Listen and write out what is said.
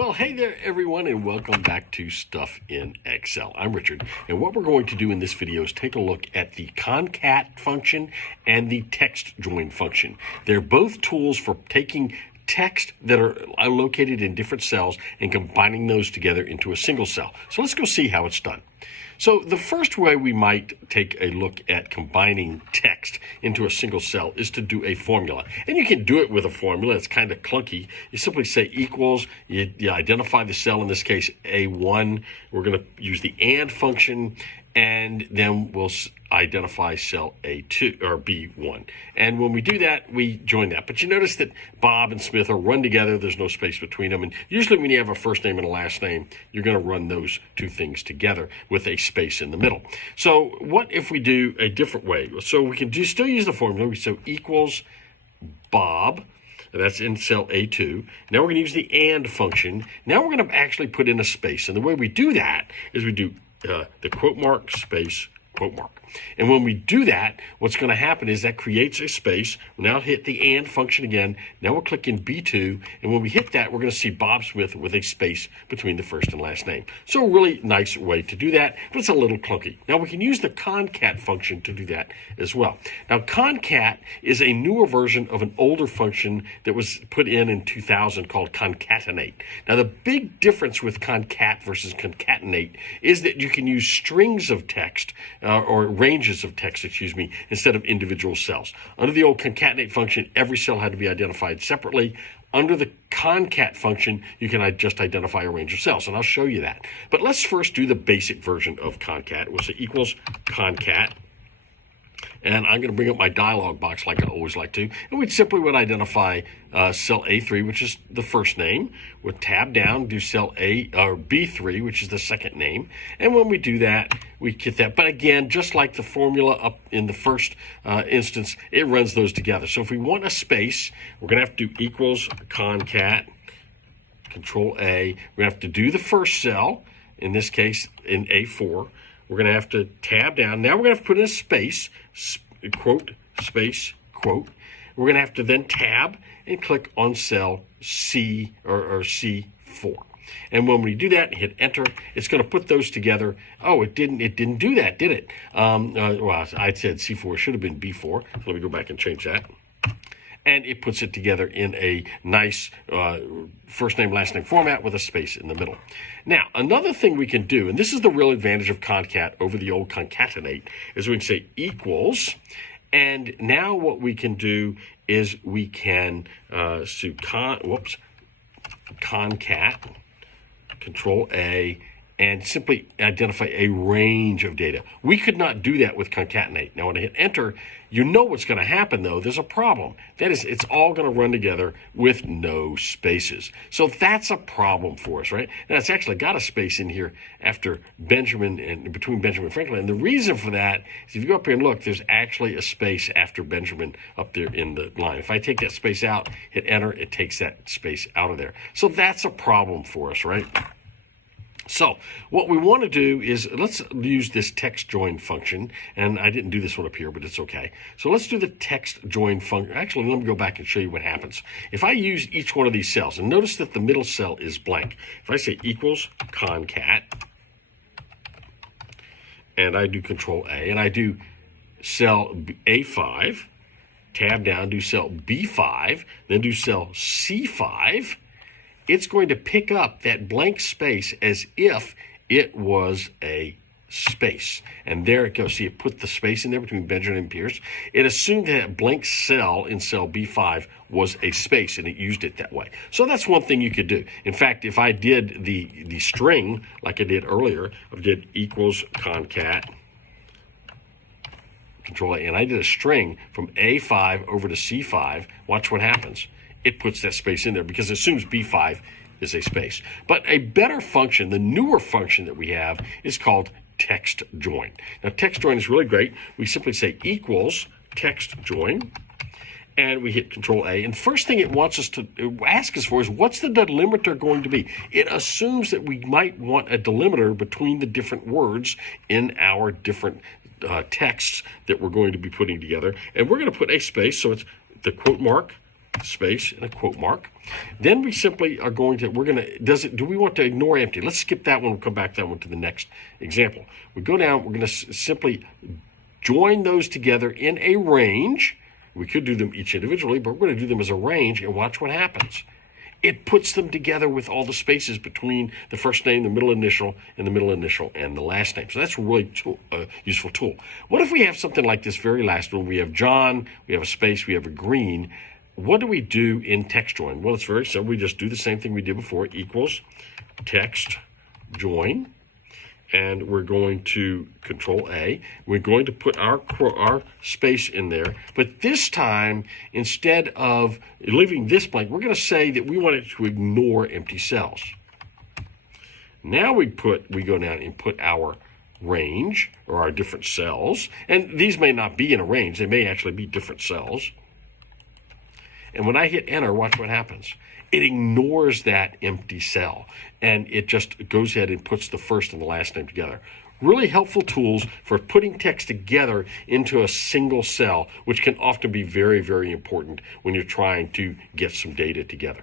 Well, hey there, everyone, and welcome back to Stuff in Excel. I'm Richard, and what we're going to do in this video is take a look at the CONCAT function and the TEXTJOIN function. They're both tools for taking text that are located in different cells and combining those together into a single cell. So let's go see how it's done. So the first way we might take a look at combining text into a single cell is to do a formula. And you can do it with a formula. It's kind of clunky. You simply say equals, you identify the cell, in this case A1. We're going to use the AND function, and then we'll identify cell A2 or B1. And when we do that, we join that. But you notice that Bob and Smith are run together. There's no space between them. And usually when you have a first name and a last name, you're going to run those two things together with a space in the middle. So what if we do a different way? So we can still use the formula. So equals Bob. That's in cell A2. Now we're going to use the AND function. Now we're going to actually put in a space. And the way we do that is we do the quote mark, space, quote mark. And when we do that, what's going to happen is that creates a space. We'll now hit the AND function again. Now we'll click in B2. And when we hit that, we're going to see Bob Smith with a space between the first and last name. So a really nice way to do that, but it's a little clunky. Now we can use the CONCAT function to do that as well. Now CONCAT is a newer version of an older function that was put in 2000 called CONCATENATE. Now the big difference with CONCAT versus CONCATENATE is that you can use strings of text or ranges of text, instead of individual cells. Under the old concatenate function, every cell had to be identified separately. Under the concat function, you can just identify a range of cells, and I'll show you that. But let's first do the basic version of concat. We'll say equals concat. And I'm going to bring up my dialog box like I always like to. And we simply would identify cell A3, which is the first name. We'll tab down, do cell B3, which is the second name. And when we do that, we get that. But again, just like the formula up in the first instance, it runs those together. So if we want a space, we're going to have to do equals concat, Control A. We're going to have to do the first cell, in this case in A4. We're going to have to tab down. Now we're going to have to put in a space, quote, space, quote. We're going to have to then tab and click on cell C or C4. And when we do that and hit enter, it's going to put those together. Oh, it didn't do that, did it? Well, I said C4, should have been B4. So let me go back and change that. And it puts it together in a nice first name, last name format with a space in the middle. Now, another thing we can do, and this is the real advantage of concat over the old concatenate, is we can say equals, and now what we can do is we can concat, Control A, and simply identify a range of data. We could not do that with concatenate. Now when I hit enter, you know what's going to happen though. There's a problem. That is, it's all going to run together with no spaces. So that's a problem for us, right? Now it's actually got a space in here after Benjamin and between Benjamin and Franklin. And the reason for that is if you go up here and look, there's actually a space after Benjamin up there in the line. If I take that space out, hit enter, it takes that space out of there. So that's a problem for us, right? So what we want to do is let's use this TEXTJOIN function, and I didn't do this one up here, but it's okay. So let's do the TEXTJOIN function. Actually, let me go back and show you what happens. If I use each one of these cells, and notice that the middle cell is blank. If I say equals concat, and I do Control A, and I do cell A5, tab down, do cell B5, then do cell C5, it's going to pick up that blank space as if it was a space. And there it goes. See, it put the space in there between Benjamin and Pierce. It assumed that blank cell in cell B5 was a space, and it used it that way. So that's one thing you could do. In fact, if I did the string like I did earlier, I did equals concat, Control A, and I did a string from A5 over to C5, watch what happens. It puts that space in there because it assumes B5 is a space. But a better function, the newer function that we have, is called TEXTJOIN. Now, TEXTJOIN is really great. We simply say equals TEXTJOIN, and we hit Control A. And first thing it wants us to ask us for is, what's the delimiter going to be? It assumes that we might want a delimiter between the different words in our different texts that we're going to be putting together. And we're going to put a space, so it's the quote mark, space and a quote mark. Then we simply are going to, do we want to ignore empty? Let's skip that one. We'll come back to that one to the next example. We go down, we're going to simply join those together in a range. We could do them each individually, but we're going to do them as a range and watch what happens. It puts them together with all the spaces between the first name, the middle initial, and the last name. So that's a really useful tool. What if we have something like this very last one? We have John, we have a space, we have a green. What do we do in text join? Well, it's very simple. We just do the same thing we did before, equals text join. And we're going to Control A. We're going to put our space in there. But this time, instead of leaving this blank, we're going to say that we want it to ignore empty cells. Now we go down and put our range, or our different cells. And these may not be in a range. They may actually be different cells. And when I hit enter, watch what happens. It ignores that empty cell, and it just goes ahead and puts the first and the last name together. Really helpful tools for putting text together into a single cell, which can often be very, very important when you're trying to get some data together.